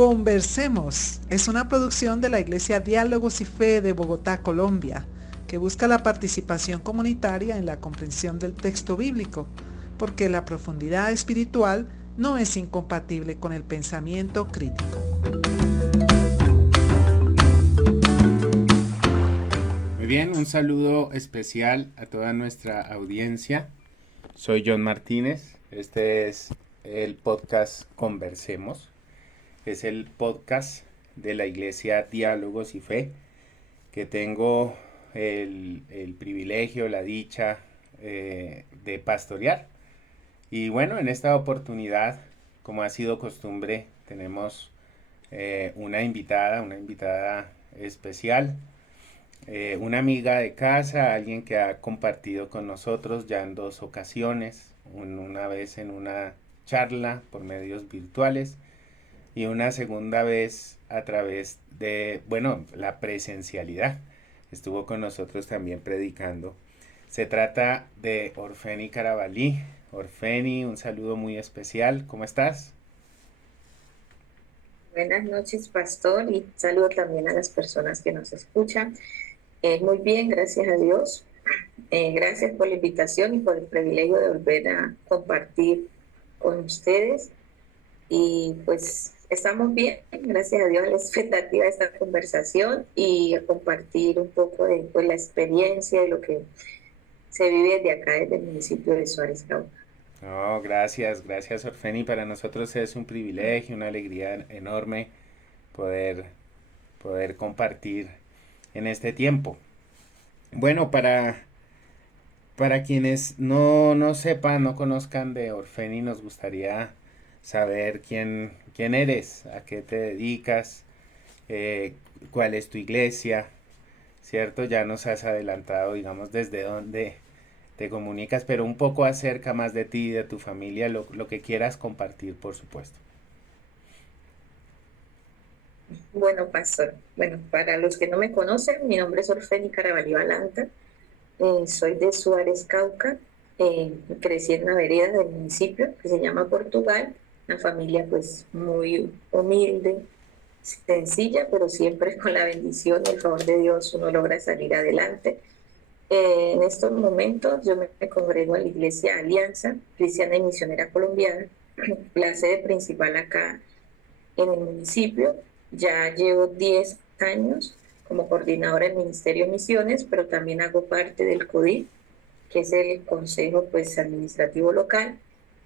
Conversemos es una producción de la Iglesia Diálogos y Fe de Bogotá, Colombia, que busca la participación comunitaria en la comprensión del texto bíblico, porque la profundidad espiritual no es incompatible con el pensamiento crítico. Muy bien, un saludo especial a toda nuestra audiencia. Soy John Martínez, este es el podcast Conversemos. Es el podcast de la Iglesia Diálogos y Fe, que tengo el privilegio, la dicha de pastorear. Y bueno, en esta oportunidad, como ha sido costumbre, tenemos una invitada especial, una amiga de casa, alguien que ha compartido con nosotros ya en dos ocasiones, una vez en una charla por medios virtuales y una segunda vez a través de, bueno, la presencialidad. Estuvo con nosotros también predicando. Se trata de Orfeni Carabalí. Orfeni, un saludo muy especial. ¿Cómo estás? Buenas noches, pastor, y saludo también a las personas que nos escuchan. Muy bien, gracias a Dios. Gracias por la invitación y por el privilegio de volver a compartir con ustedes. Y pues estamos bien, gracias a Dios, a la expectativa de esta conversación y a compartir un poco de pues, la experiencia y lo que se vive desde acá, desde el municipio de Suárez, Cauca. No, gracias Orfeni. Para nosotros es un privilegio, una alegría enorme poder, poder compartir en este tiempo. Bueno, para quienes no sepan, no conozcan de Orfeni, nos gustaría saber quién eres, a qué te dedicas, eh, cuál es tu iglesia, ¿cierto? Ya nos has adelantado, digamos, desde dónde te comunicas, pero un poco acerca más de ti y de tu familia, lo que quieras compartir, por supuesto. Bueno, pastor, para los que no me conocen, mi nombre es Orfeni Carabalí Balanta. Soy de Suárez, Cauca. Crecí en una vereda del municipio que se llama Portugal, una familia pues muy humilde, sencilla, pero siempre con la bendición y el favor de Dios uno logra salir adelante. En estos momentos yo me congrego en la Iglesia Alianza Cristiana y Misionera Colombiana, la sede principal acá en el municipio. Ya llevo 10 años como coordinadora del Ministerio de Misiones, pero también hago parte del CODI, que es el Consejo pues, Administrativo Local.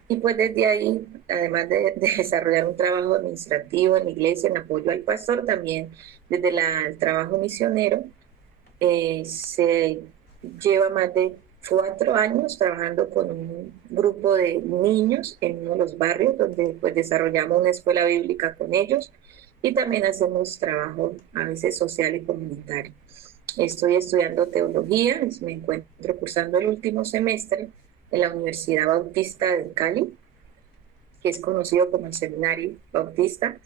Y pues desde ahí, además de desarrollar un trabajo administrativo en la iglesia en apoyo al pastor, también desde el trabajo misionero, se lleva más de 4 años trabajando con un grupo de niños en uno de los barrios donde pues desarrollamos una escuela bíblica con ellos y también hacemos trabajo a veces social y comunitario. Estoy estudiando teología, me encuentro cursando el último semestre en la Universidad Bautista de Cali, que es conocido como el Seminario Bautista,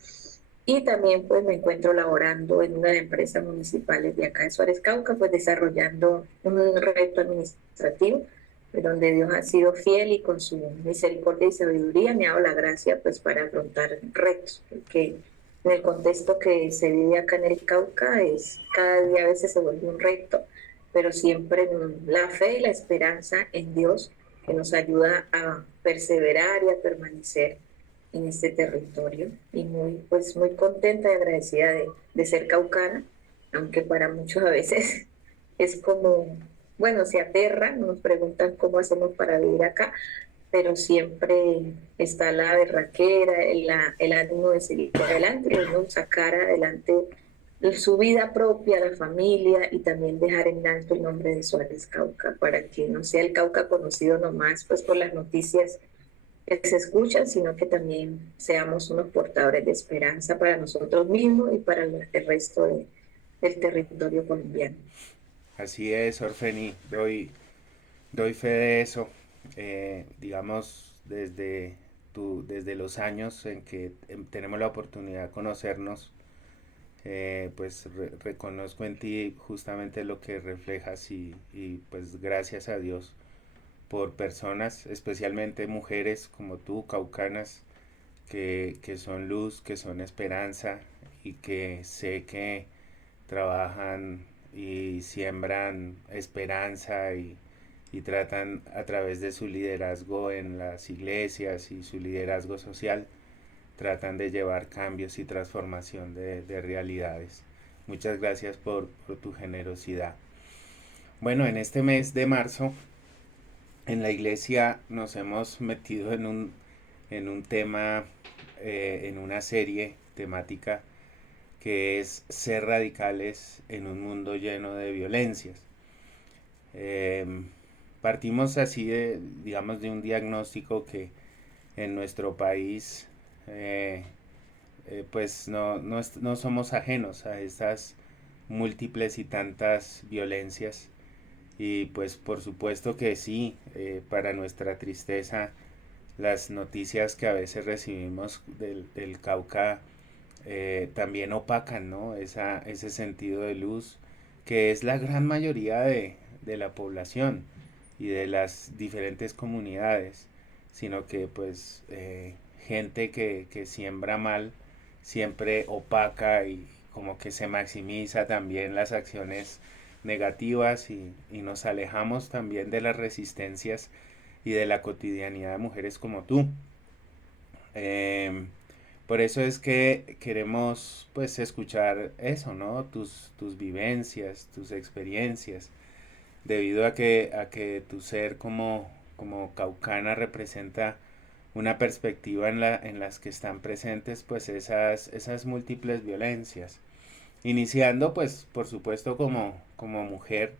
y también pues me encuentro laborando en una de las empresas municipales de acá de Suárez Cauca, pues desarrollando un reto administrativo, donde Dios ha sido fiel y con su misericordia y sabiduría me ha dado la gracia pues para afrontar retos, porque en el contexto que se vive acá en el Cauca es cada día a veces se vuelve un reto, pero siempre la fe y la esperanza en Dios que nos ayuda a perseverar y a permanecer en este territorio y muy contenta y agradecida de ser caucana, aunque para muchos a veces es como, bueno, se aterran, nos preguntan cómo hacemos para vivir acá, pero siempre está la berraquera, el ánimo de seguir adelante, de sacar adelante su vida propia, la familia y también dejar en alto el nombre de Suárez Cauca para que no sea el Cauca conocido nomás pues por las noticias que se escuchan, sino que también seamos unos portadores de esperanza para nosotros mismos y para el resto del territorio colombiano. Así es, Orfeni, doy fe de eso. Digamos, desde los años en que tenemos la oportunidad de conocernos, pues reconozco en ti justamente lo que reflejas y pues gracias a Dios por personas, especialmente mujeres como tú, caucanas, que son luz, que son esperanza y que sé que trabajan y siembran esperanza y tratan a través de su liderazgo en las iglesias y su liderazgo social, tratan de llevar cambios y transformación de realidades. Muchas gracias por tu generosidad. Bueno, en este mes de marzo, en la iglesia nos hemos metido en un tema, en una serie temática que es ser radicales en un mundo lleno de violencias. Partimos así digamos, de un diagnóstico que en nuestro país pues no somos ajenos a estas múltiples y tantas violencias, y pues por supuesto que sí, para nuestra tristeza las noticias que a veces recibimos del Cauca también opacan, ¿no? Ese sentido de luz que es la gran mayoría de la población y de las diferentes comunidades, sino que pues gente que siembra mal siempre opaca y como que se maximiza también las acciones negativas, y nos alejamos también de las resistencias y de la cotidianidad de mujeres como tú. Por eso es que queremos pues escuchar eso, ¿no? Tus vivencias, tus experiencias, debido a que tu ser como caucana representa una perspectiva en las que están presentes pues esas múltiples violencias. Iniciando pues por supuesto como mujer,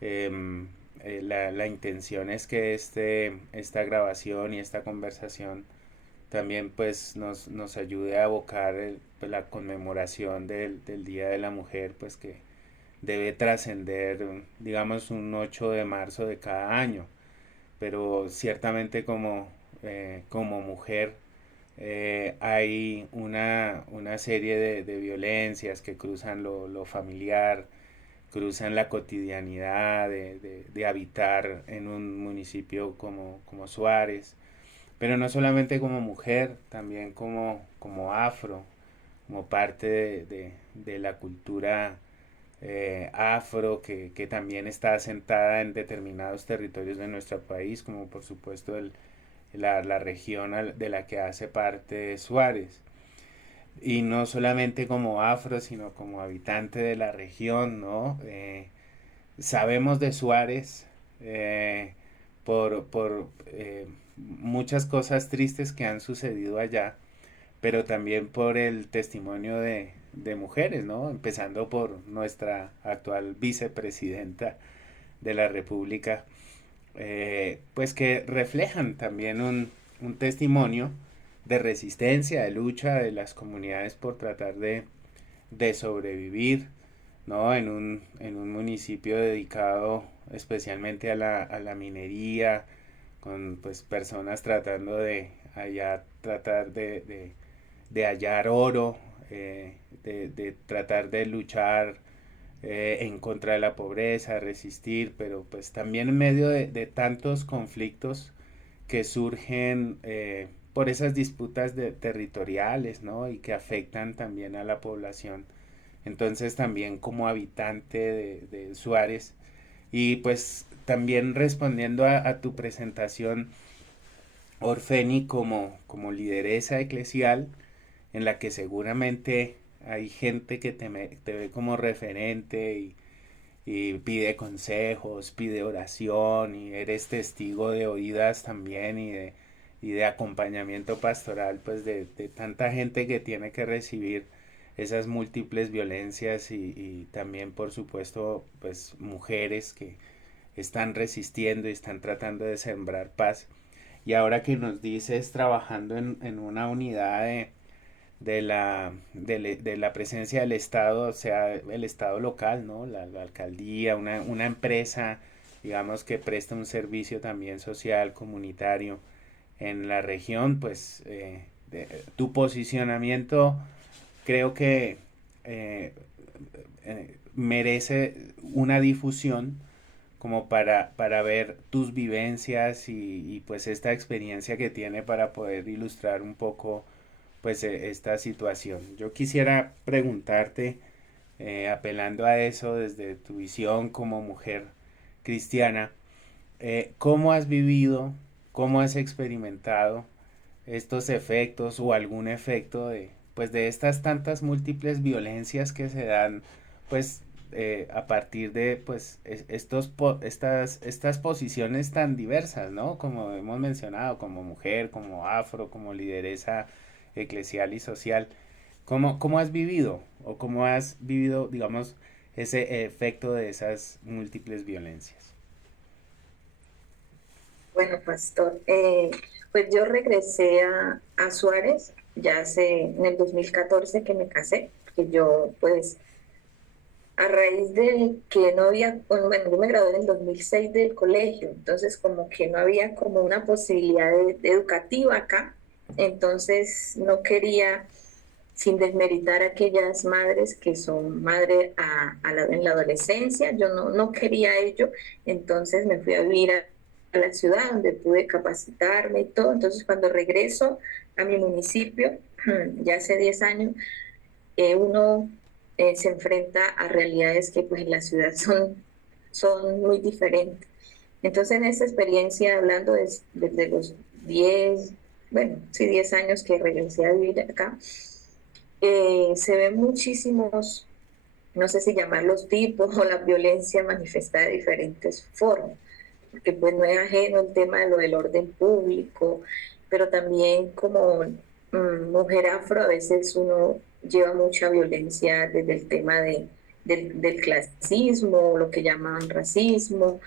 la intención es que esta grabación y esta conversación también pues nos ayude a evocar la conmemoración del Día de la Mujer, pues que debe trascender, digamos, un 8 de marzo de cada año, pero ciertamente como mujer hay una serie de violencias que cruzan lo familiar, cruzan la cotidianidad de habitar en un municipio como Suárez, pero no solamente como mujer, también como afro, como parte de la cultura afro que también está asentada en determinados territorios de nuestro país, como por supuesto la región de la que hace parte Suárez. Y no solamente como afro, sino como habitante de la región, ¿no? Sabemos de Suárez por muchas cosas tristes que han sucedido allá, pero también por el testimonio de mujeres, ¿no? Empezando por nuestra actual vicepresidenta de la República, pues que reflejan también un testimonio de resistencia, de lucha de las comunidades por tratar de sobrevivir, ¿no? En un municipio dedicado especialmente a la minería, con pues personas tratando de tratar de hallar oro, de tratar de luchar en contra de la pobreza, resistir, pero pues también en medio de tantos conflictos que surgen por esas disputas territoriales, ¿no? Y que afectan también a la población. Entonces también como habitante de Suárez, y pues también respondiendo a tu presentación, Orfeni, como lideresa eclesial, en la que seguramente hay gente que te ve como referente y pide consejos, pide oración, y eres testigo de oídas también y de acompañamiento pastoral, pues de tanta gente que tiene que recibir esas múltiples violencias, y también por supuesto pues mujeres que están resistiendo y están tratando de sembrar paz. Y ahora que nos dices trabajando en una unidad de la presencia del Estado, o sea, el Estado local, ¿no? La alcaldía, una empresa, digamos, que presta un servicio también social, comunitario en la región, pues tu posicionamiento creo que merece una difusión, como para ver tus vivencias y pues esta experiencia que tiene para poder ilustrar un poco pues esta situación. Yo quisiera preguntarte, apelando a eso desde tu visión como mujer cristiana, ¿cómo has vivido, cómo has experimentado estos efectos o algún efecto de, pues, de estas tantas múltiples violencias que se dan pues a partir de pues estas posiciones tan diversas, ¿no? Como hemos mencionado, como mujer, como afro, como lideresa eclesial y social. ¿Cómo has vivido o cómo has vivido, digamos, ese efecto de esas múltiples violencias? Bueno, pastor, pues yo regresé a Suárez ya en el 2014 que me casé, que yo pues a raíz de que no había, bueno, yo me gradué en el 2006 del colegio, entonces como que no había como una posibilidad educativa acá, entonces no quería, sin desmeritar a aquellas madres que son madres en la adolescencia, yo no quería ello, entonces me fui a vivir a la ciudad donde pude capacitarme y todo, entonces cuando regreso a mi municipio, ya hace 10 años, uno se enfrenta a realidades que pues en la ciudad son muy diferentes. Entonces en esta experiencia, hablando desde los 10 bueno, sí, 10 años que regresé a vivir acá, se ven muchísimos, no sé si llamarlos tipos o la violencia manifestada de diferentes formas, porque pues no es ajeno el tema de lo del orden público, pero también como mujer afro a veces uno lleva mucha violencia desde el tema del clasismo, lo que llaman racismo.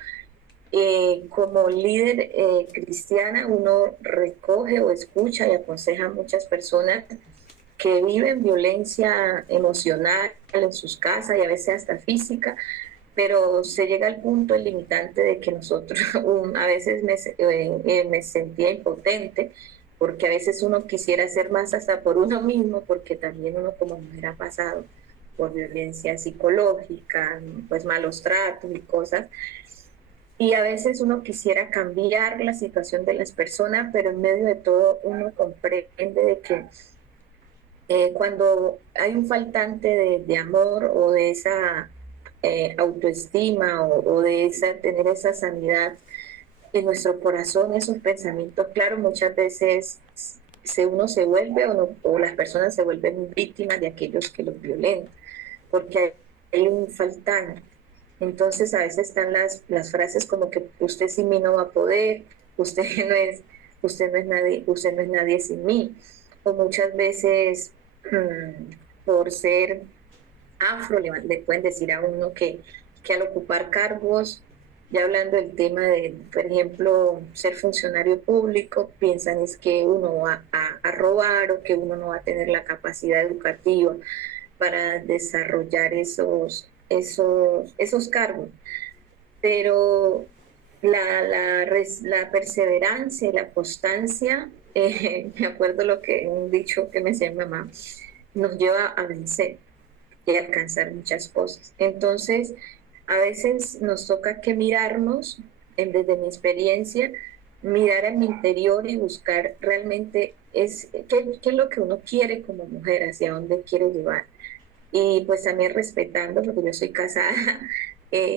Como líder cristiana uno recoge o escucha y aconseja a muchas personas que viven violencia emocional en sus casas y a veces hasta física, pero se llega al punto el limitante de que nosotros a veces me sentía impotente, porque a veces uno quisiera hacer más hasta por uno mismo, porque también uno como mujer ha pasado por violencia psicológica, pues malos tratos y cosas, y a veces uno quisiera cambiar la situación de las personas, pero en medio de todo uno comprende de que cuando hay un faltante de amor o de esa autoestima o de tener esa sanidad en nuestro corazón, esos pensamientos, claro, muchas veces uno se vuelve o las personas se vuelven víctimas de aquellos que los violentan, porque hay un faltante. Entonces a veces están las frases como que usted sin mí no va a poder, usted usted no es nadie, usted no es nadie sin mí. O muchas veces por ser afro le pueden decir a uno que al ocupar cargos, ya hablando del tema de, por ejemplo, ser funcionario público, piensan es que uno va a robar o que uno no va a tener la capacidad educativa para desarrollar esos cargos. Pero la perseverancia y la constancia, me acuerdo un dicho que me decía mi mamá, nos lleva a vencer y alcanzar muchas cosas. Entonces, a veces nos toca que mirarnos, desde mi experiencia, mirar en mi interior y buscar realmente qué es lo que uno quiere como mujer, hacia dónde quiere llevar. Y pues también respetando, porque yo soy casada,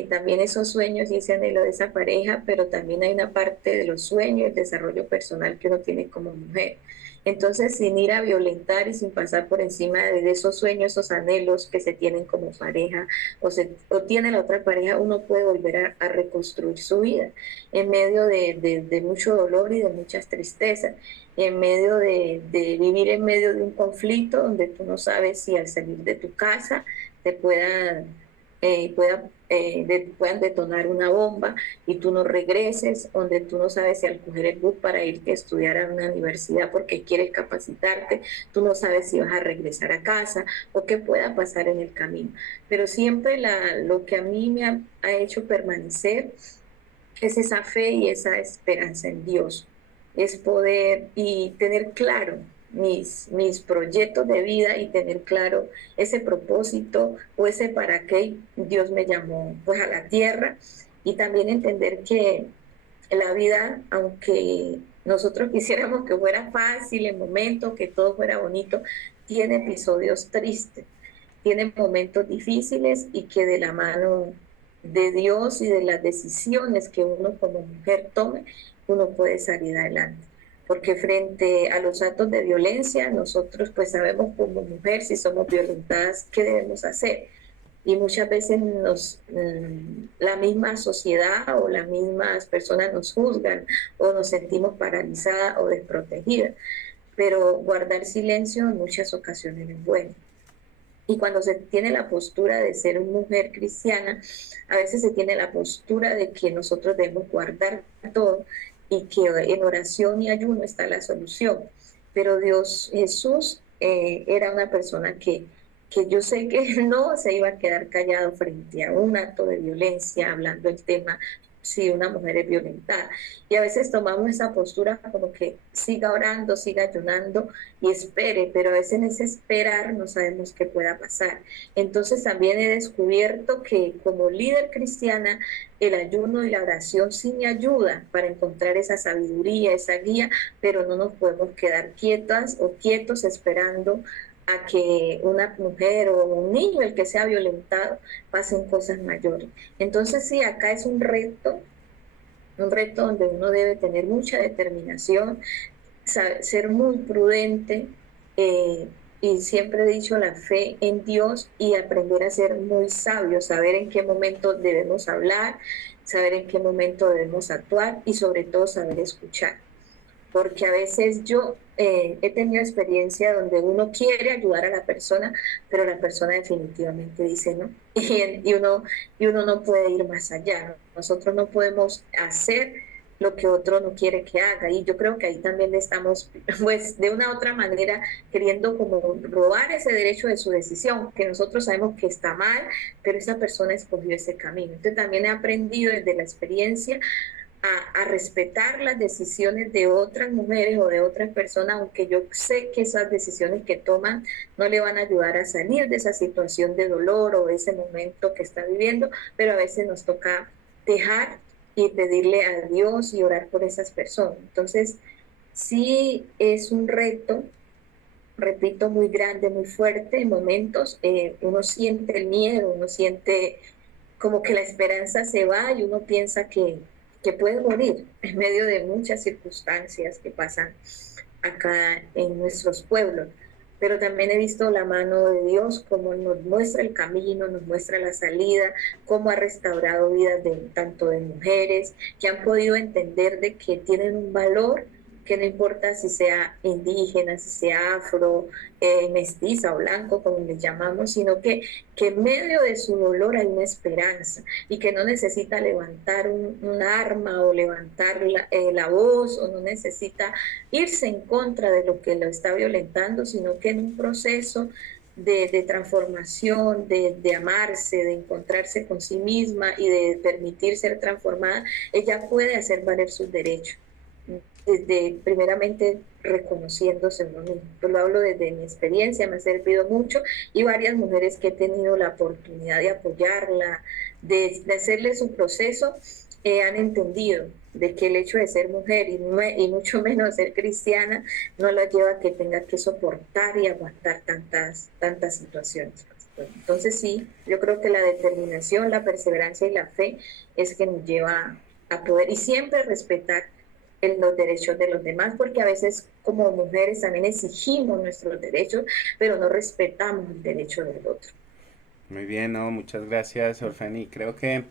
también esos sueños y ese anhelo de esa pareja, pero también hay una parte de los sueños, el desarrollo personal que uno tiene como mujer. Entonces, sin ir a violentar y sin pasar por encima de esos sueños, esos anhelos que se tienen como pareja o tiene la otra pareja, uno puede volver a reconstruir su vida en medio de mucho dolor y de muchas tristezas, en medio de vivir en medio de un conflicto donde tú no sabes si al salir de tu casa te puedan detonar una bomba y tú no regreses, donde tú no sabes si al coger el bus para irte a estudiar a una universidad porque quieres capacitarte, tú no sabes si vas a regresar a casa o qué pueda pasar en el camino. Pero siempre lo que a mí me ha hecho permanecer es esa fe y esa esperanza en Dios, es poder y tener claro mis proyectos de vida y tener claro ese propósito o ese para qué Dios me llamó pues a la tierra y también entender que la vida, aunque nosotros quisiéramos que fuera fácil en momentos, que todo fuera bonito, tiene episodios tristes, tiene momentos difíciles y que de la mano de Dios y de las decisiones que uno como mujer tome, uno puede salir adelante. Porque frente a los actos de violencia, nosotros pues sabemos como mujer, si somos violentadas, qué debemos hacer. Y muchas veces la misma sociedad o las mismas personas nos juzgan o nos sentimos paralizadas o desprotegidas. Pero guardar silencio en muchas ocasiones es bueno. Y cuando se tiene la postura de ser una mujer cristiana, a veces se tiene la postura de que nosotros debemos guardar todo y que en oración y ayuno está la solución. Pero Jesús, era una persona que yo sé que no se iba a quedar callado frente a un acto de violencia, hablando el tema si una mujer es violentada. Y a veces tomamos esa postura como que siga orando, siga ayunando y espere, pero a veces en ese esperar no sabemos qué pueda pasar. Entonces también he descubierto que como líder cristiana, el ayuno y la oración sí me ayuda para encontrar esa sabiduría, esa guía, pero no nos podemos quedar quietas o quietos esperando a que una mujer o un niño, el que sea violentado, pasen cosas mayores. Entonces sí, acá es un reto donde uno debe tener mucha determinación, ser muy prudente, y siempre he dicho la fe en Dios y aprender a ser muy sabio, saber en qué momento debemos hablar, saber en qué momento debemos actuar y sobre todo saber escuchar. Porque a veces yo he tenido experiencia donde uno quiere ayudar a la persona, pero la persona definitivamente dice no, y uno no puede ir más allá, ¿no? Nosotros no podemos hacer lo que otro no quiere que haga, y yo creo que ahí también le estamos, pues, de una u otra manera, queriendo como robar ese derecho de su decisión, que nosotros sabemos que está mal, pero esa persona escogió ese camino. Entonces también he aprendido desde la experiencia a respetar las decisiones de otras mujeres o de otras personas, aunque yo sé que esas decisiones que toman no le van a ayudar a salir de esa situación de dolor o de ese momento que está viviendo, pero a veces nos toca dejar y pedirle a Dios y orar por esas personas. Entonces, sí es un reto, repito, muy grande, muy fuerte. En momentos uno siente el miedo, uno siente como que la esperanza se va y uno piensa que puede morir en medio de muchas circunstancias que pasan acá en nuestros pueblos. Pero también he visto la mano de Dios, como nos muestra el camino, nos muestra la salida, cómo ha restaurado vidas de tanto de mujeres que han podido entender de que tienen un valor, que no importa si sea indígena, si sea afro, mestiza o blanco, como les llamamos, sino que en medio de su dolor hay una esperanza y que no necesita levantar un arma o levantar la voz, o no necesita irse en contra de lo que lo está violentando, sino que en un proceso de transformación, de amarse, de encontrarse con sí misma y de permitir ser transformada, ella puede hacer valer sus derechos. Desde primeramente reconociéndose uno mismo. Yo lo hablo desde mi experiencia, me ha servido mucho, y varias mujeres que he tenido la oportunidad de apoyarla, de hacerle su proceso, han entendido de que el hecho de ser mujer y mucho menos ser cristiana no la lleva a que tenga que soportar y aguantar tantas situaciones. Entonces sí, yo creo que la determinación, la perseverancia y la fe es que nos lleva a poder y siempre respetar los derechos de los demás, porque a veces como mujeres también exigimos nuestros derechos, pero no respetamos el derecho del otro. Muy bien, ¿no? Muchas gracias, Orfani. Creo que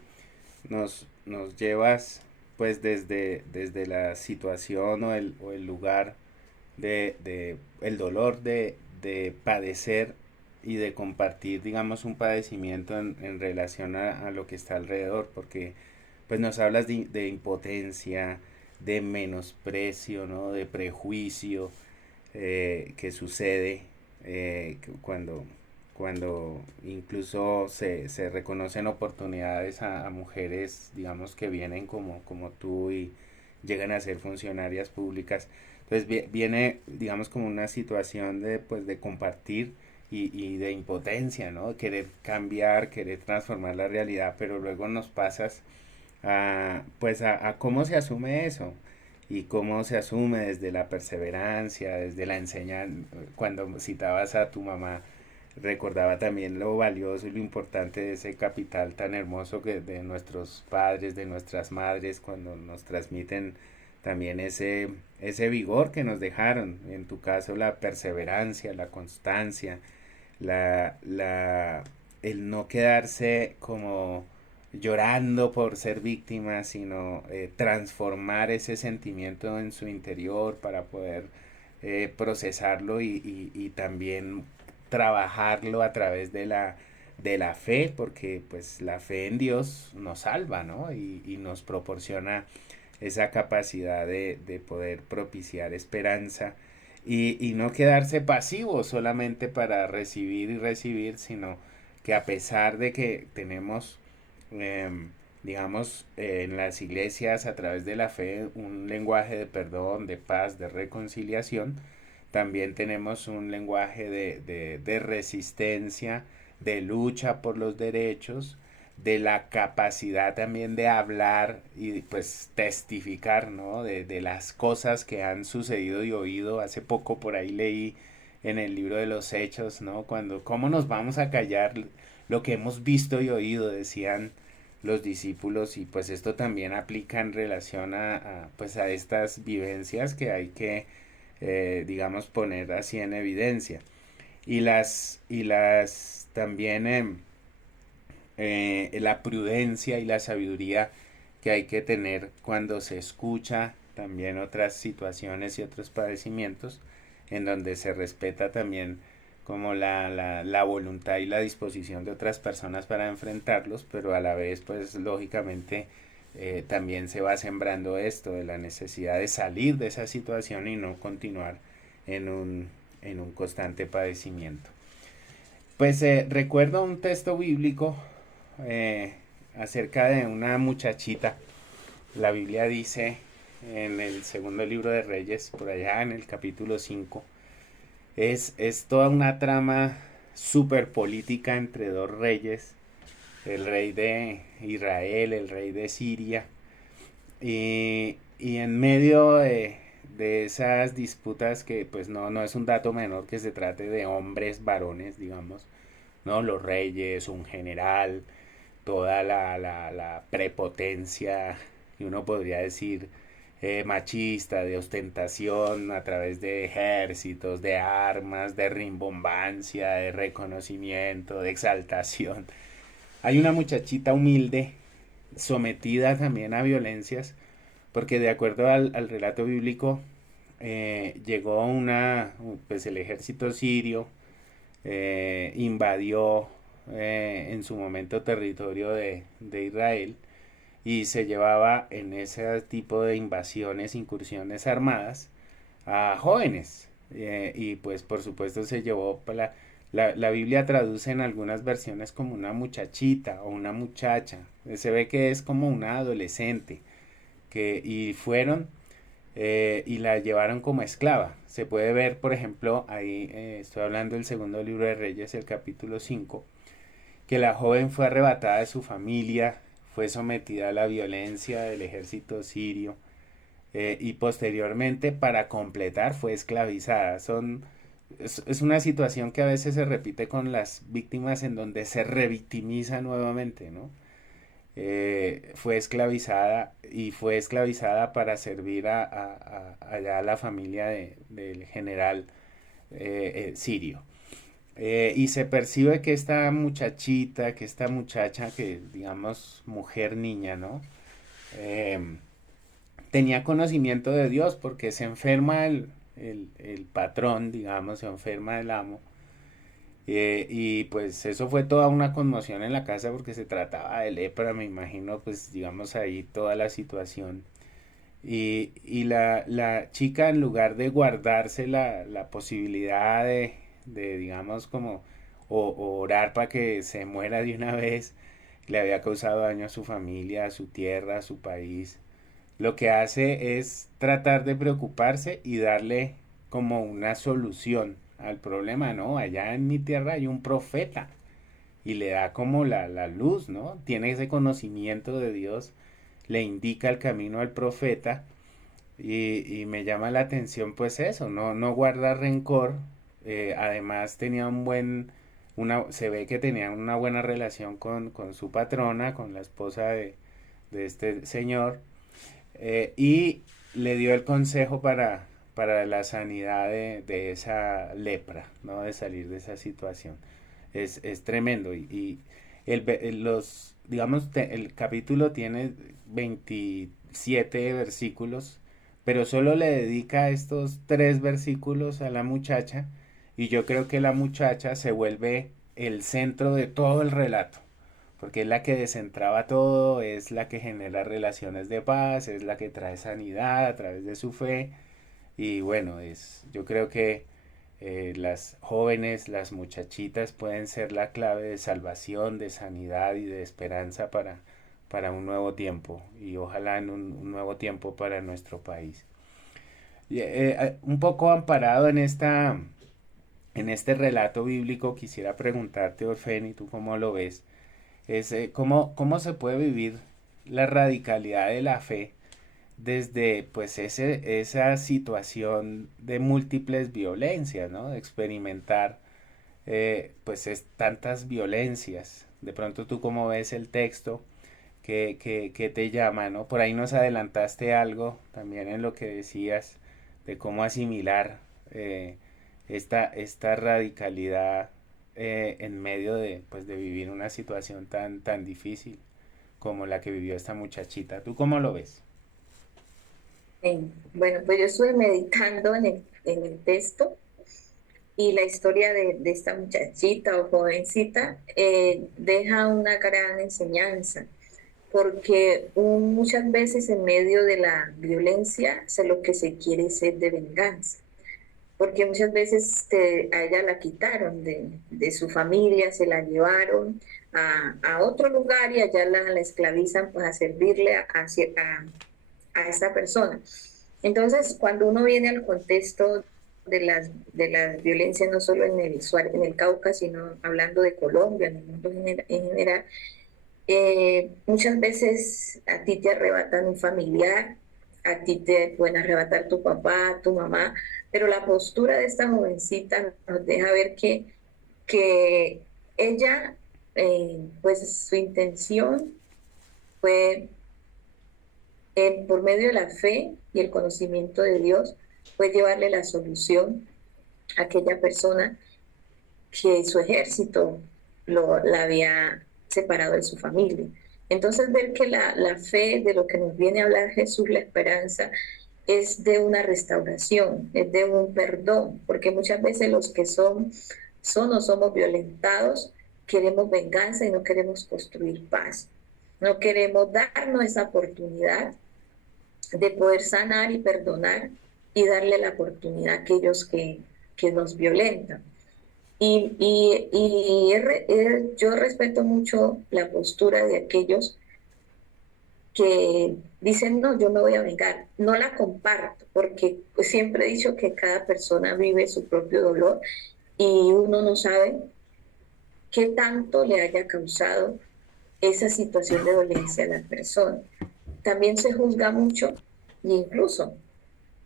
nos llevas pues desde la situación o el lugar de el dolor de padecer y de compartir, digamos, un padecimiento en relación a lo que está alrededor, porque pues nos hablas de impotencia, de menosprecio, ¿no? De prejuicio que sucede cuando incluso se reconocen oportunidades a mujeres, digamos, que vienen como tú y llegan a ser funcionarias públicas. Entonces viene, digamos, como una situación de compartir y de impotencia, ¿no? Querer cambiar, querer transformar la realidad, pero luego nos pasas a cómo se asume eso y cómo se asume desde la perseverancia, desde la enseñanza. Cuando citabas a tu mamá, recordaba también lo valioso y lo importante de ese capital tan hermoso que de nuestros padres, de nuestras madres, cuando nos transmiten también ese vigor que nos dejaron. En tu caso, la perseverancia, la constancia, la, la, el no quedarse como llorando por ser víctima, sino transformar ese sentimiento en su interior para poder procesarlo y también trabajarlo a través de la fe, porque pues la fe en Dios nos salva, ¿no? Y nos proporciona esa capacidad de poder propiciar esperanza y no quedarse pasivo solamente para recibir y recibir, sino que a pesar de que tenemos, eh, digamos, en las iglesias a través de la fe un lenguaje de perdón, de paz, de reconciliación, también tenemos un lenguaje de resistencia, de lucha por los derechos, de la capacidad también de hablar y pues testificar, ¿no? De las cosas que han sucedido y oído. Hace poco por ahí leí en el libro de los Hechos, ¿no? Cuando, ¿cómo nos vamos a callar lo que hemos visto y oído? Decían los discípulos, y pues esto también aplica en relación pues a estas vivencias que hay que, digamos, poner así en evidencia. Y las también la prudencia y la sabiduría que hay que tener cuando se escucha también otras situaciones y otros padecimientos, en donde se respeta también como la voluntad y la disposición de otras personas para enfrentarlos, pero a la vez pues lógicamente también se va sembrando esto de la necesidad de salir de esa situación y no continuar en un constante padecimiento. Pues recuerdo un texto bíblico eh, acerca de una muchachita. La Biblia dice en el segundo libro de Reyes, por allá en el capítulo 5, es toda una trama súper política entre dos reyes, el rey de Israel, el rey de Siria, y en medio de esas disputas, que pues no es un dato menor que se trate de hombres varones, digamos, ¿no? Los reyes, un general, toda la prepotencia, y uno podría decir machista, de ostentación a través de ejércitos, de armas, de rimbombancia, de reconocimiento, de exaltación. Hay una muchachita humilde, sometida también a violencias, porque de acuerdo al relato bíblico, llegó pues el ejército sirio, invadió en su momento territorio de Israel, y se llevaba en ese tipo de invasiones, incursiones armadas a jóvenes, y pues por supuesto se llevó la Biblia traduce en algunas versiones como una muchachita o una muchacha, se ve que es como una adolescente, y fueron y la llevaron como esclava. Se puede ver, por ejemplo, ahí estoy hablando del segundo libro de Reyes, el capítulo 5, que la joven fue arrebatada de su familia, fue sometida a la violencia del ejército sirio, y posteriormente, para completar, fue esclavizada. Es una situación que a veces se repite con las víctimas, en donde se revictimiza nuevamente, ¿no? Fue esclavizada, y fue esclavizada para servir allá a la familia del general sirio. Y se percibe que esta muchachita, que esta muchacha, que digamos mujer niña, ¿no? Eh, Tenía conocimiento de Dios, porque se enferma el patrón, digamos, se enferma el amo. Y pues eso fue toda una conmoción en la casa, porque se trataba de lepra, me imagino, pues digamos ahí toda la situación. Y la chica, en lugar de guardarse la posibilidad digamos, como o orar para que se muera de una vez, le había causado daño a su familia, a su tierra, a su país, lo que hace es tratar de preocuparse y darle como una solución al problema, ¿no? Allá en mi tierra hay un profeta, y le da como la luz, ¿no? Tiene ese conocimiento de Dios, le indica el camino al profeta y me llama la atención pues eso, no guarda rencor, además tenía se ve que tenía una buena relación con su patrona, con la esposa de este señor, y le dio el consejo para la sanidad de esa lepra, ¿no? De salir de esa situación. Es tremendo. Y digamos, el capítulo tiene 27 versículos, pero solo le dedica estos 3 versículos a la muchacha, y yo creo que la muchacha se vuelve el centro de todo el relato, porque es la que descentraba todo, es la que genera relaciones de paz, es la que trae sanidad a través de su fe. Y bueno, yo creo que las jóvenes, las muchachitas pueden ser la clave de salvación, de sanidad y de esperanza para un nuevo tiempo, y ojalá en un nuevo tiempo para nuestro país. Un poco amparado en este relato bíblico, quisiera preguntarte, Orfeni, ¿tú cómo lo ves? ¿Cómo se puede vivir la radicalidad de la fe desde pues esa situación de múltiples violencias, ¿no? De experimentar pues tantas violencias? De pronto, ¿tú cómo ves el texto que te llama, ¿no? Por ahí nos adelantaste algo también en lo que decías de cómo asimilar esta radicalidad en medio de vivir una situación tan difícil como la que vivió esta muchachita. ¿Tú cómo lo ves? Bueno, pues yo estuve meditando en el texto, y la historia de esta muchachita o jovencita deja una gran enseñanza, porque muchas veces en medio de la violencia lo que se quiere es sed de venganza, porque muchas veces a ella la quitaron de su familia, se la llevaron a otro lugar y allá la esclavizan pues a servirle a esta persona. Entonces, cuando uno viene al contexto de las violencias, no solo en el Cauca, sino hablando de Colombia, en el mundo en general, muchas veces a ti te arrebatan un familiar, a ti te pueden arrebatar tu papá, tu mamá, pero la postura de esta jovencita nos deja ver que ella, pues su intención fue, por medio de la fe y el conocimiento de Dios, fue llevarle la solución a aquella persona que su ejército la había separado de su familia. Entonces, ver que la fe de lo que nos viene a hablar Jesús, la esperanza, es de una restauración, es de un perdón, porque muchas veces los que son o somos violentados, queremos venganza y no queremos construir paz. No queremos darnos esa oportunidad de poder sanar y perdonar y darle la oportunidad a aquellos que nos violentan. Yo respeto mucho la postura de aquellos que dicen, no, yo me voy a vengar. No la comparto, porque pues, siempre he dicho que cada persona vive su propio dolor y uno no sabe qué tanto le haya causado esa situación de dolencia a la persona. También se juzga mucho, e incluso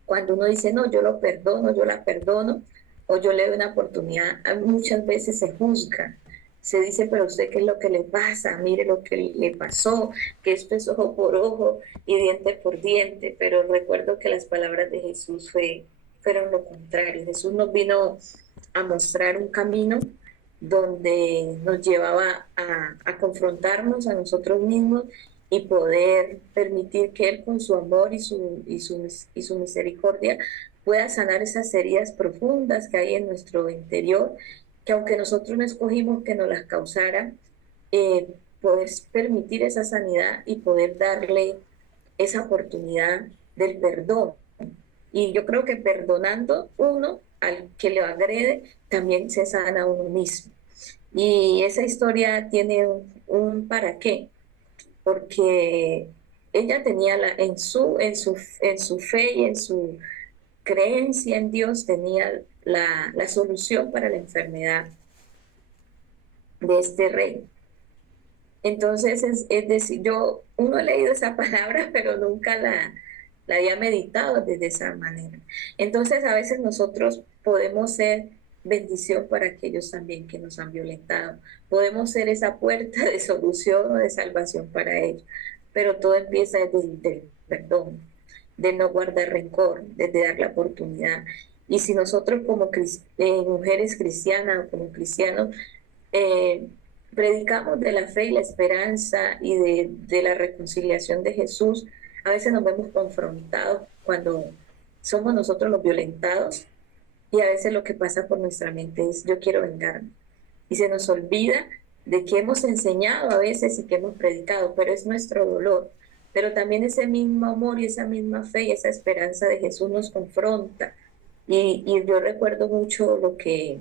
cuando uno dice, no, yo lo perdono, yo la perdono, o yo le doy una oportunidad, muchas veces se juzga. Se dice, pero usted, ¿qué es lo que le pasa? Mire lo que le pasó, que esto es ojo por ojo y diente por diente. Pero recuerdo que las palabras de Jesús fueron lo contrario. Jesús nos vino a mostrar un camino donde nos llevaba a confrontarnos a nosotros mismos y poder permitir que Él, con su amor y su misericordia, pueda sanar esas heridas profundas que hay en nuestro interior, que aunque nosotros no escogimos que nos las causaran, poder permitir esa sanidad y poder darle esa oportunidad del perdón. Y yo creo que perdonando uno al que le agrede, también se sana uno mismo. Y esa historia tiene un para qué, porque ella tenía en su fe y en su creencia en Dios, tenía la solución para la enfermedad de este rey. Entonces, es decir, uno ha leído esa palabra, pero nunca la había meditado desde esa manera. Entonces, a veces nosotros podemos ser bendición para aquellos también que nos han violentado. Podemos ser esa puerta de solución o de salvación para ellos. Pero todo empieza desde el perdón, de no guardar rencor, desde dar la oportunidad. Y si nosotros como mujeres cristianas o como cristianos, eh, predicamos de la fe y la esperanza y de la reconciliación de Jesús, a veces nos vemos confrontados cuando somos nosotros los violentados, y a veces lo que pasa por nuestra mente es yo quiero vengarme. Y se nos olvida de que hemos enseñado a veces y que hemos predicado, pero es nuestro dolor. Pero también ese mismo amor y esa misma fe y esa esperanza de Jesús nos confronta. Y yo recuerdo mucho lo que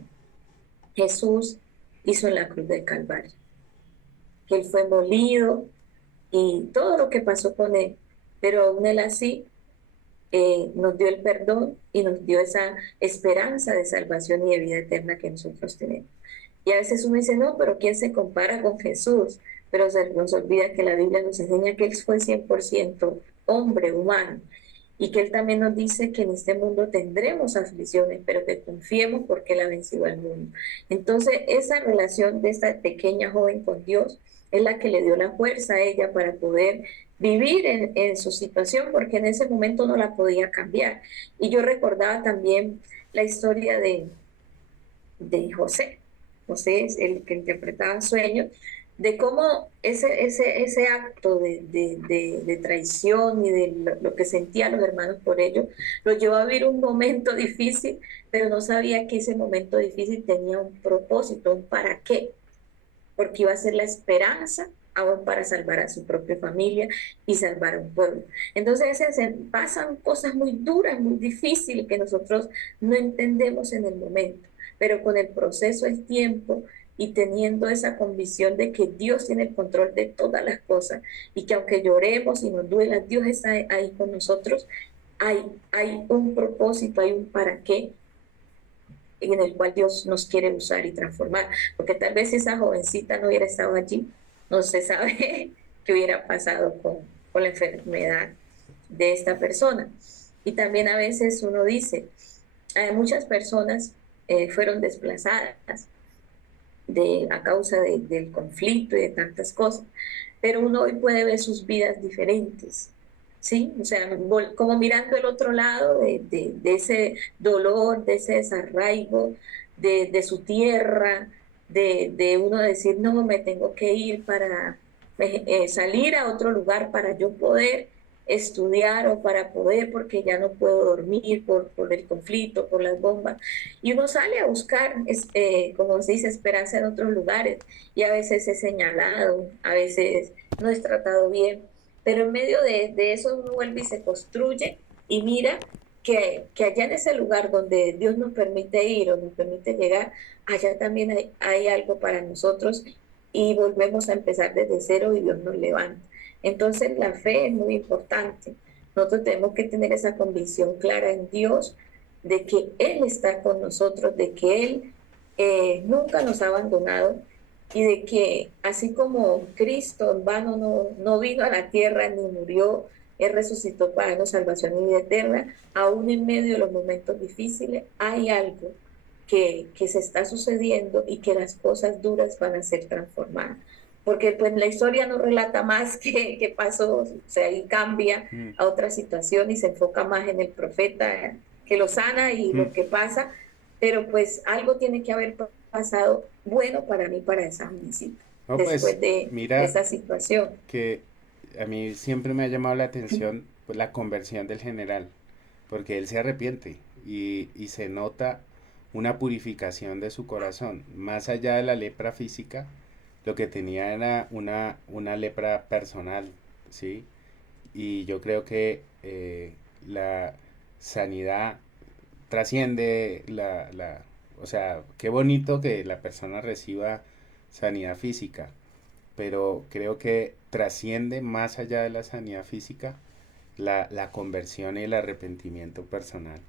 Jesús hizo en la cruz del Calvario, que él fue molido y todo lo que pasó con él, pero aún él así nos dio el perdón y nos dio esa esperanza de salvación y de vida eterna que nosotros tenemos. Y a veces uno dice, no, pero ¿quién se compara con Jesús? Pero se nos olvida que la Biblia nos enseña que Él fue 100% hombre, humano, y que Él también nos dice que en este mundo tendremos aflicciones, pero que confiemos porque Él ha vencido al mundo. Entonces, esa relación de esta pequeña joven con Dios es la que le dio la fuerza a ella para poder vivir en su situación, porque en ese momento no la podía cambiar. Y yo recordaba también la historia de José. José es el que interpretaba sueños, de cómo ese acto de traición y de lo que sentían los hermanos por ello, lo llevó a vivir un momento difícil, pero no sabía que ese momento difícil tenía un propósito, un para qué, porque iba a ser la esperanza aún para salvar a su propia familia y salvar a un pueblo. Entonces pasan cosas muy duras, muy difíciles que nosotros no entendemos en el momento, pero con el proceso, el tiempo y teniendo esa convicción de que Dios tiene el control de todas las cosas y que aunque lloremos y nos duela, Dios está ahí con nosotros, hay un propósito, hay un para qué en el cual Dios nos quiere usar y transformar, porque tal vez si esa jovencita no hubiera estado allí, no se sabe qué hubiera pasado con la enfermedad de esta persona. Y también a veces uno dice, muchas personas fueron desplazadas a causa del conflicto y de tantas cosas, pero uno hoy puede ver sus vidas diferentes. ¿Sí? O sea, como mirando el otro lado de ese dolor, de ese desarraigo, de su tierra, de uno decir, no, me tengo que ir para salir a otro lugar para yo poder estudiar o para poder, porque ya no puedo dormir por el conflicto, por las bombas. Y uno sale a buscar, como se dice, esperanza en otros lugares, y a veces es señalado, a veces no es tratado bien, pero en medio de eso uno vuelve y se construye y mira que allá en ese lugar donde Dios nos permite ir o nos permite llegar, allá también hay algo para nosotros y volvemos a empezar desde cero y Dios nos levanta. Entonces la fe es muy importante. Nosotros tenemos que tener esa convicción clara en Dios de que Él está con nosotros, de que Él nunca nos ha abandonado y de que así como Cristo en vano no vino a la tierra ni murió, Él resucitó para darnos salvación y vida eterna, aún en medio de los momentos difíciles hay algo que se está sucediendo y que las cosas duras van a ser transformadas. Porque pues la historia no relata más que pasó, o sea, él cambia a otra situación y se enfoca más en el profeta que lo sana y lo que pasa, pero pues algo tiene que haber pasado bueno para mí, para esa jovencita, No, después pues de mira esa situación. que a mí siempre me ha llamado la atención pues, la conversión del general, porque él se arrepiente y se nota una purificación de su corazón, más allá de la lepra física, lo que tenía era una lepra personal, ¿sí? Y yo creo que la sanidad trasciende o sea, qué bonito que la persona reciba sanidad física, pero creo que trasciende más allá de la sanidad física la conversión y el arrepentimiento personal,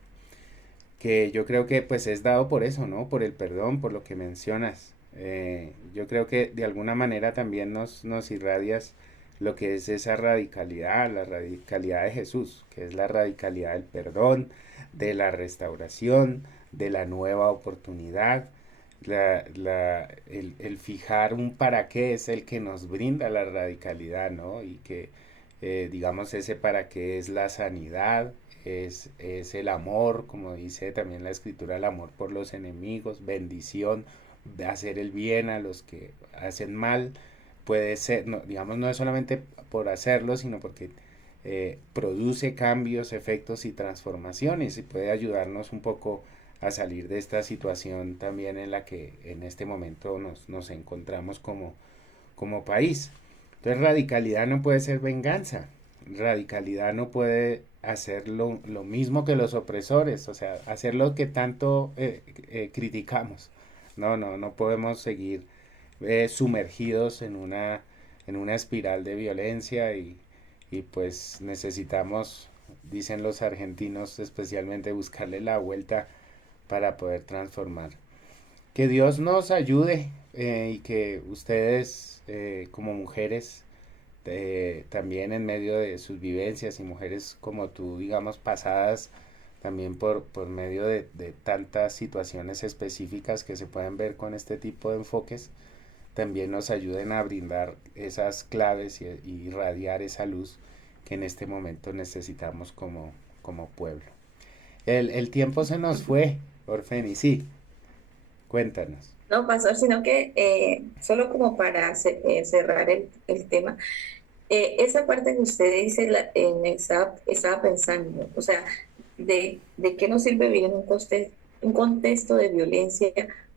que yo creo que pues es dado por eso, ¿no? Por el perdón, por lo que mencionas. Yo creo que de alguna manera también nos irradias lo que es esa radicalidad, la radicalidad de Jesús, que es la radicalidad del perdón, de la restauración, de la nueva oportunidad. El fijar un para qué es el que nos brinda la radicalidad, ¿no? Y que, digamos, ese para qué es la sanidad, es el amor, como dice también la escritura, el amor por los enemigos, bendición, de hacer el bien a los que hacen mal. Puede ser, no, digamos, no es solamente por hacerlo, sino porque produce cambios, efectos y transformaciones y puede ayudarnos un poco a salir de esta situación también en la que en este momento nos encontramos como país. Entonces radicalidad no puede ser venganza, radicalidad no puede hacer lo mismo que los opresores, o sea, hacer lo que tanto criticamos. No podemos seguir sumergidos en una espiral de violencia y pues necesitamos, dicen los argentinos especialmente, buscarle la vuelta para poder transformar. Que Dios nos ayude y que ustedes como mujeres también en medio de sus vivencias y mujeres como tú, digamos, pasadas también por medio de tantas situaciones específicas que se pueden ver con este tipo de enfoques, también nos ayuden a brindar esas claves y irradiar esa luz que en este momento necesitamos como pueblo. El tiempo se nos fue, Orfeni, sí, cuéntanos. No, pastor, sino que solo como para cerrar el tema, esa parte que usted dice, estaba pensando, o sea, de qué nos sirve vivir en un contexto de violencia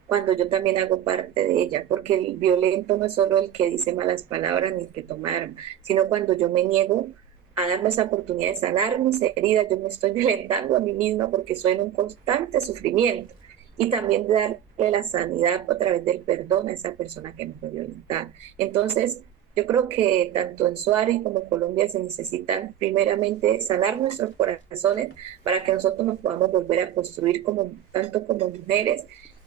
cuando yo también hago parte de ella, porque el violento no es solo el que dice malas palabras ni el que toma armas, sino cuando yo me niego a darme esa oportunidad de sanar mis heridas, yo me estoy violentando a mí misma porque estoy en un constante sufrimiento. Y también darle la sanidad a través del perdón a esa persona que me fue violentada. Entonces, yo creo que tanto en Suárez como Colombia se necesitan primeramente sanar nuestros corazones para que nosotros nos podamos volver a construir tanto como mujeres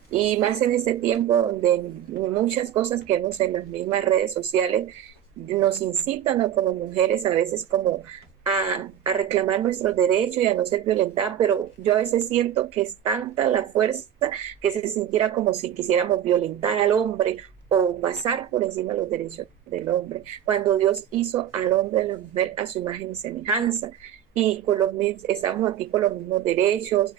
y más en este tiempo donde muchas cosas que vemos en las mismas redes sociales nos incitan como mujeres a veces como a reclamar nuestros derechos y a no ser violentada, pero yo a veces siento que es tanta la fuerza que se sintiera como si quisiéramos violentar al hombre o pasar por encima de los derechos del hombre, cuando Dios hizo al hombre y a la mujer a su imagen y semejanza. Y estamos aquí con los mismos derechos,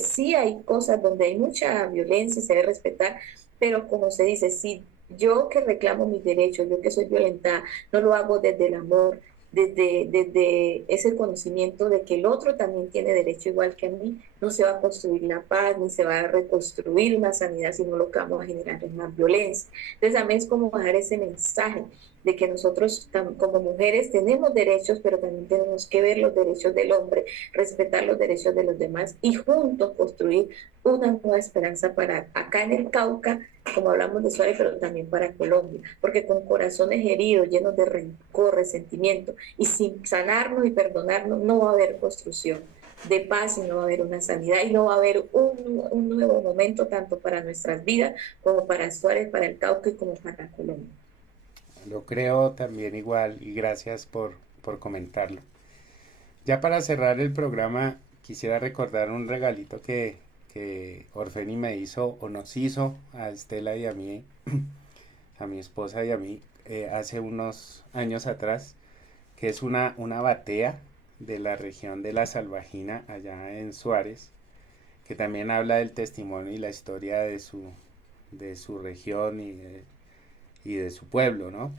sí hay cosas donde hay mucha violencia y se debe respetar, pero como se dice, si yo que reclamo mis derechos, yo que soy violentada, no lo hago desde el amor, desde ese conocimiento de que el otro también tiene derecho igual que a mí, no se va a construir la paz, ni se va a reconstruir una sanidad, sino lo que vamos a generar es más violencia. Entonces, también es como dejar ese mensaje de que nosotros como mujeres tenemos derechos, pero también tenemos que ver los derechos del hombre, respetar los derechos de los demás y juntos construir una nueva esperanza para acá en el Cauca, como hablamos de Suárez, pero también para Colombia, porque con corazones heridos, llenos de rencor, resentimiento, y sin sanarnos y perdonarnos, no va a haber construcción de paz y no va a haber una sanidad y no va a haber un nuevo momento tanto para nuestras vidas como para Suárez, para el Cauca y como para Colombia. Lo creo también igual y gracias por comentarlo. Ya para cerrar el programa, quisiera recordar un regalito que Orfeni me hizo o nos hizo a Estela y a mí, a mi esposa y a mí, hace unos años atrás, que es una batea de la región de La Salvajina, allá en Suárez, que también habla del testimonio y la historia de su región y de su pueblo, ¿no?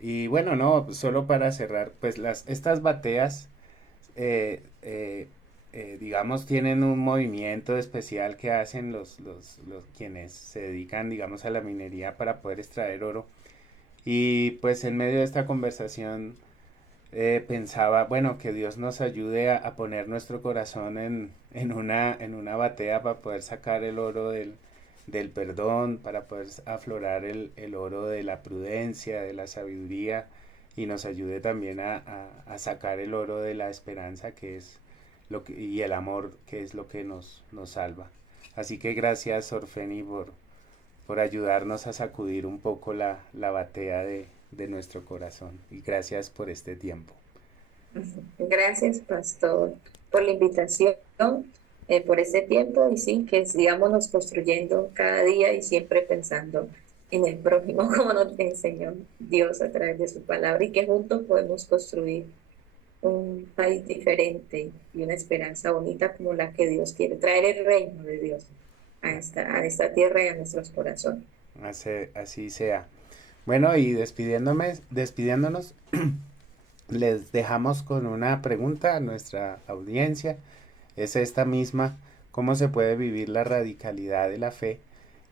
Y bueno, no, solo para cerrar, pues estas bateas, digamos, tienen un movimiento especial que hacen los quienes se dedican, digamos, a la minería para poder extraer oro. Y pues en medio de esta conversación pensaba, bueno, que Dios nos ayude a poner nuestro corazón en una batea para poder sacar el oro del perdón, para poder aflorar el oro de la prudencia, de la sabiduría, y nos ayude también a sacar el oro de la esperanza, que es y el amor, que es lo que nos salva. Así que gracias, Orfeni, por por ayudarnos a sacudir un poco la batea de nuestro corazón. Y gracias por este tiempo. Gracias, pastor, por la invitación, por este tiempo, y sí, que sigámonos construyendo cada día y siempre pensando en el prójimo, como nos enseñó Dios a través de su palabra, y que juntos podemos construir un país diferente y una esperanza bonita como la que Dios quiere, traer el reino de Dios a esta tierra y a nuestros corazones. Así sea. Bueno, y despidiéndonos, les dejamos con una pregunta a nuestra audiencia. Es esta misma: ¿cómo se puede vivir la radicalidad de la fe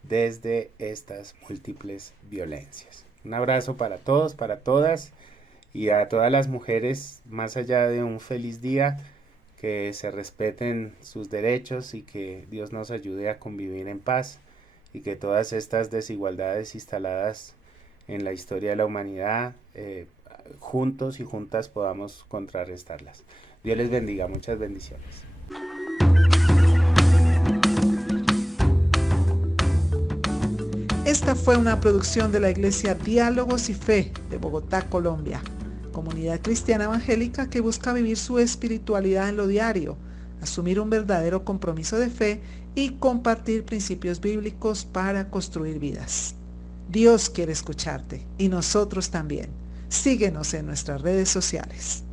desde estas múltiples violencias? Un abrazo para todos, para todas, y a todas las mujeres, más allá de un feliz día, que se respeten sus derechos y que Dios nos ayude a convivir en paz, y que todas estas desigualdades instaladas en la historia de la humanidad, juntos y juntas podamos contrarrestarlas. Dios les bendiga, muchas bendiciones. Esta fue una producción de la Iglesia Diálogos y Fe de Bogotá, Colombia, comunidad cristiana evangélica que busca vivir su espiritualidad en lo diario, asumir un verdadero compromiso de fe y compartir principios bíblicos para construir vidas. Dios quiere escucharte y nosotros también. Síguenos en nuestras redes sociales.